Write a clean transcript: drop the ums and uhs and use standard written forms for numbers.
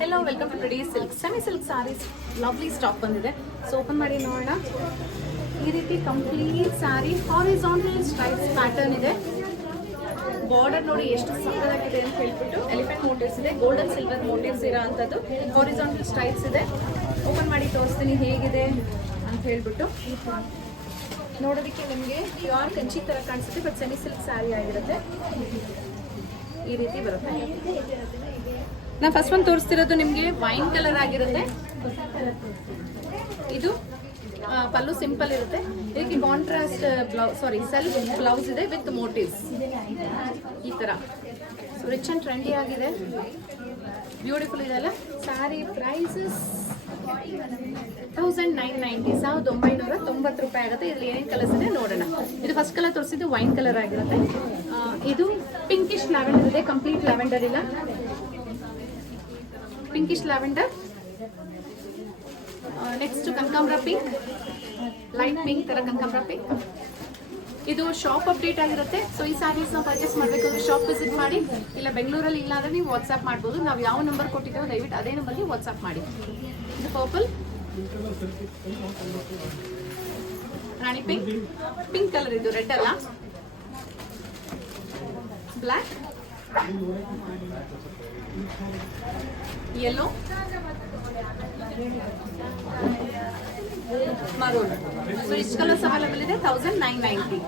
Hello welcome to ready silk semi silk saris lovely stock ಬಂದಿದೆ. So open ಮಾಡಿ ನೋಡೋಣ. ಈ ರೀತಿ complete sari horizontal stripes pattern ಇದೆ. ಬಾರ್ಡರ್ ನೋಡಿ ಎಷ್ಟು ಸಕ್ಕತ್ತಾಗಿದೆ ಅಂತ ಹೇಳ್ಬಿಟ್ಟು ಎಲಿಫೆಂಟ್ ಮೋಟಿವ್ಸ್ ಇದೆ, ಗೋಲ್ಡನ್ ಸಿಲ್ವರ್ ಮೋಟಿವ್ಸ್ ಇರೋ ಅಂಥದ್ದು ಹಾರಿಜಾಂಟಲ್ ಸ್ಟ್ರೈಪ್ಸ್ ಇದೆ. ಓಪನ್ ಮಾಡಿ ತೋರಿಸ್ತೀನಿ ಹೇಗಿದೆ ಅಂತ ಹೇಳ್ಬಿಟ್ಟು. ನೋಡೋದಕ್ಕೆ ನಿಮಗೆ ಪ್ಯೂರ್ ಕಂಚಿ ಥರ ಕಾಣಿಸುತ್ತೆ, ಬಟ್ ಸೆಮಿ ಸಿಲ್ಕ್ ಸ್ಯಾರಿ ಆಗಿರುತ್ತೆ. ಈ ರೀತಿ ಬರುತ್ತೆ. ನಾ ಫಸ್ಟ್ ಒಂದು ತೋರಿಸ್ತಿರೋದು ನಿಮಗೆ ವೈನ್ ಕಲರ್ ಆಗಿರುತ್ತೆ. ಇದು ಪಲ್ಲು ಸಿಂಪಲ್ ಇರುತ್ತೆ. ಇದಕ್ಕೆ ಕಾಂಟ್ರಾಸ್ಟ್ ಸೆಲ್ಫ್ ಬ್ಲೌಸ್ ಇದೆ ವಿತ್ ಮೋಟಿವ್ಸ್ ಈ ಥರ. ಸೊ ರಿಚ್ ಆ್ಯಂಡ್ ಟ್ರೆಂಡಿ ಆಗಿದೆ, ಬ್ಯೂಟಿಫುಲ್ ಇದೆ ಅಲ್ಲ. ಸ್ಯಾರಿ ಪ್ರೈಸಸ್ 1990 1990 ರೂಪಾಯಿ ಆಗುತ್ತೆ. ಇದರಲ್ಲಿ ಏನೇನು ಕಲರ್ಸ್ ಇದೆ ನೋಡೋಣ. ಇದು ಫಸ್ಟ್ ಕಲರ್ ತೋರಿಸಿದ್ದು ವೈನ್ ಕಲರ್ ಆಗಿರುತ್ತೆ. ಇದು ಪಿಂಕಿಶ್ ಲ್ಯಾವೆಂಡರ್ ಇದೆ, ಕಂಪ್ಲೀಟ್ ಲ್ಯಾವೆಂಡರ್ ಇಲ್ಲ, ಪಿಂಕಿಶ್ ಲ್ಯಾವೆಂಡರ್. ನೆಕ್ಸ್ಟ್ ಕನಕಾಂಬರ ಪಿಂಕ್, ಲೈಟ್ ಪಿಂಕ್ ತರ ಕನಕಾಂಬರ ಪಿಂಕ್. ಇದು ಶಾಪ್ ಅಪ್ಡೇಟ್ ಆಗಿರುತ್ತೆ. ಸೊ ಈ ಸ್ಯಾರೀಸ್ ನಾವು ಪರ್ಚೇಸ್ ಮಾಡಬೇಕಾದ್ರೆ ಶಾಪ್ ವಿಸಿಟ್ ಮಾಡಿ, ಇಲ್ಲ ಬೆಂಗಳೂರಲ್ಲಿ ಇಲ್ಲ ಅಂದರೆ ನೀವು ವಾಟ್ಸ್ಆ್ಯಪ್ ಮಾಡ್ಬೋದು. ನಾವು ಯಾವ ನಂಬರ್ ಕೊಟ್ಟಿದ್ದೇವೆ ದಯವಿಟ್ಟು ಅದೇ ನಂಬರ್ಗೆ ವಾಟ್ಸ್ಆ್ಯಪ್ ಮಾಡಿ. ಇದು ಪರ್ಪಲ್, ರಾಣಿ ಪಿಂಕ್, ಪಿಂಕ್ ಕಲರ್, ಇದು ರೆಡ್ ಅಲ್ಲ, ಬ್ಲ್ಯಾಕ್, ಯೆಲ್ಲೋ, ಮರೂನ್. ಸೊ ಇಷ್ಟು ಕಲರ್ಸ್ ಅವೈಲೇಬಲ್ ಇದೆ. 1990.